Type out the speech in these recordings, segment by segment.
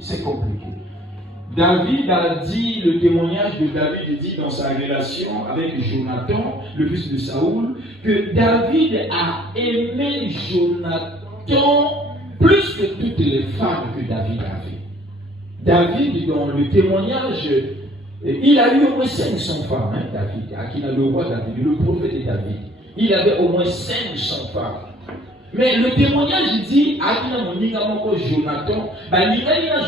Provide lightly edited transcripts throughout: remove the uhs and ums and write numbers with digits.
c'est compliqué. David a dit, le témoignage de David dit dans sa relation avec Jonathan, le fils de Saoul, que David a aimé Jonathan plus que toutes les femmes que David avait. David, dans le témoignage, il a eu au moins 500 femmes, David, à qui a le roi David, le prophète de David. Il avait au moins 500 femmes. Mais le témoignage dit, Jonathan,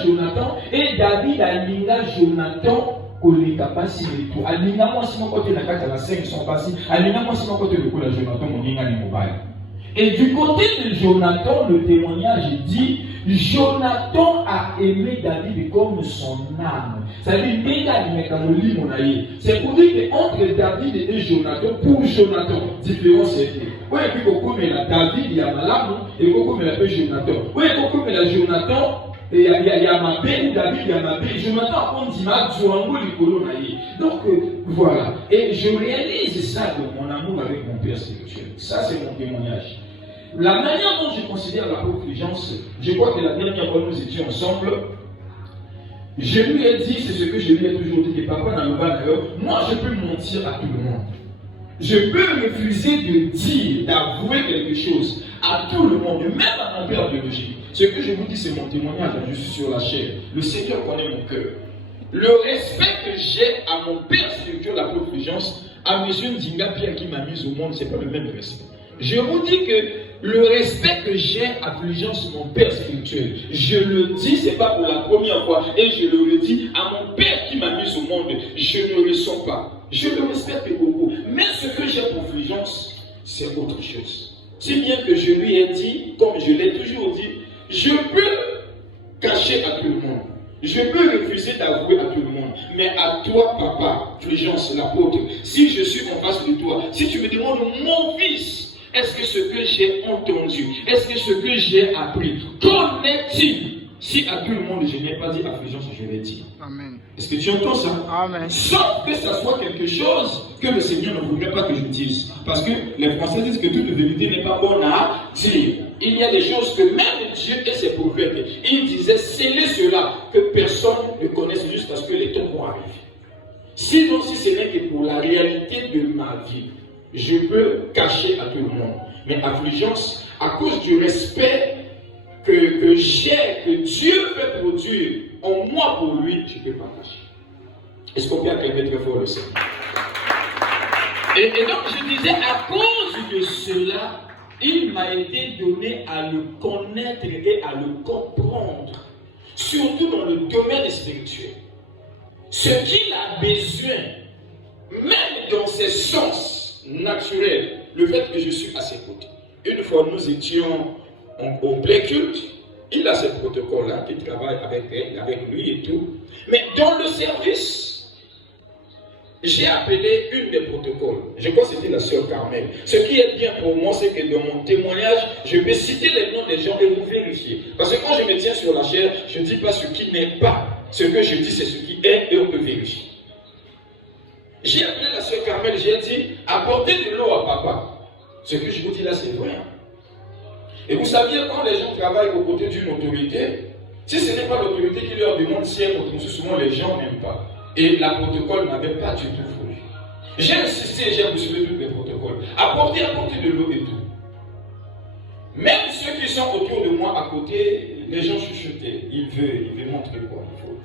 Jonathan, et David a linga Jonathan, koleka pasi et tout. Alinga moi si mon côté la carte à la 500 pasi, alinga moi si mon côté le coup la Jonathan, mon linga ni mobile. Et du côté de Jonathan, le témoignage dit, Jonathan a aimé David comme son âme. C'est pour dire qu'entre David et Jonathan, pour Jonathan, différence est. Oui, et puis beaucoup mais la David, il y a Malam, et beaucoup mais la Jonathan. Oui, beaucoup mais la Jonathan, il y a ma belle, David, il y a ma belle. Jonathan, on dit ma Zouango, donc voilà. Et je réalise ça de mon amour avec mon Père spirituel. Ça, c'est mon témoignage. La manière dont je considère la Fulgence, je crois que la dernière fois nous étions ensemble, je lui ai dit, c'est ce que je lui ai toujours dit, que papa n'a pas d'ailleurs, moi je peux mentir à tout le monde. Je peux refuser de dire, d'avouer quelque chose à tout le monde, même à mon père biologique. Ce que je vous dis, c'est mon témoignage, je suis sur la chair. Le Seigneur connaît mon cœur. Le respect que j'ai à mon père spirituel, la Fulgence, à M. Ndinga Pierre qui m'a mis au monde, ce n'est pas le même respect. Je vous dis que le respect que j'ai à Fulgence, mon père spirituel, je le dis, ce n'est pas pour la première fois, et je le redis à mon père qui m'a mis au monde, je ne le sens pas. Je le respecte beaucoup. Mais ce que j'ai pour Fulgence, c'est autre chose. Si bien que je lui ai dit, comme je l'ai toujours dit, je peux cacher à tout le monde. Je peux refuser d'avouer à tout le monde. Mais à toi, papa, Fulgence, l'apôtre, si je suis en face de toi, si tu me demandes mon fils, est-ce que ce que j'ai entendu, est-ce que ce que j'ai appris, qu'en est-il? Si à tout le monde je n'ai pas dit à Fulgence, je vais dire. Amen. Est-ce que tu entends ça? Amen. Sauf que ça soit quelque chose que le Seigneur ne voudrait pas que je dise. Parce que les Français disent que toute vérité n'est pas bonne à dire. Il y a des choses que même Dieu et ses prophètes, ils disaient, scellez cela, que personne ne connaisse jusqu'à ce que les temps vont arriver. Sinon, si ce n'est que pour la réalité de ma vie, je peux cacher à tout le monde. Mais à Fulgence, à cause du respect que j'ai, que Dieu peut produire en moi pour lui, je ne peux pas cacher. Est-ce qu'on peut acclamer très fort le Seigneur? Et donc je disais, à cause de cela, il m'a été donné à le connaître et à le comprendre, surtout dans le domaine spirituel. Ce qu'il a besoin, même dans ses sens naturels, le fait que je suis à ses côtés. Une fois nous étions au plein culte, il a ce protocole-là qui travaille avec elle, avec lui et tout. Mais dans le service, j'ai appelé une des protocoles. Je crois que c'était la sœur Carmel. Ce qui est bien pour moi, c'est que dans mon témoignage, je vais citer les noms des gens et vous vérifier. Parce que quand je me tiens sur la chair, je ne dis pas ce qui n'est pas. Ce que je dis, c'est ce qui est et on peut vérifier. J'ai appelé la sœur Carmel, j'ai dit, apportez de l'eau à papa. Ce que je vous dis là, c'est vrai. Et vous saviez, quand les gens travaillent aux côtés d'une autorité, si ce n'est pas l'autorité qui leur demande si elle autorisée, souvent les gens n'aiment pas. Et la protocole n'avait pas du tout voulu. J'ai insisté et j'ai bousculé tous les protocoles. Apportez de l'eau et tout. Même ceux qui sont autour de moi à côté, les gens chuchotaient. Il veut montrer quoi il faut.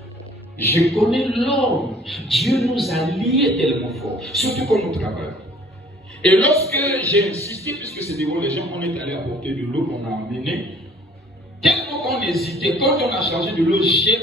Je connais l'homme. Dieu nous a liés tellement fort. Surtout quand nous travaillons. Et lorsque j'ai insisté, puisque c'est devant les gens qu'on est allé apporter de l'eau, qu'on a amené, tellement qu'on hésitait, quand on a chargé de l'eau, j'ai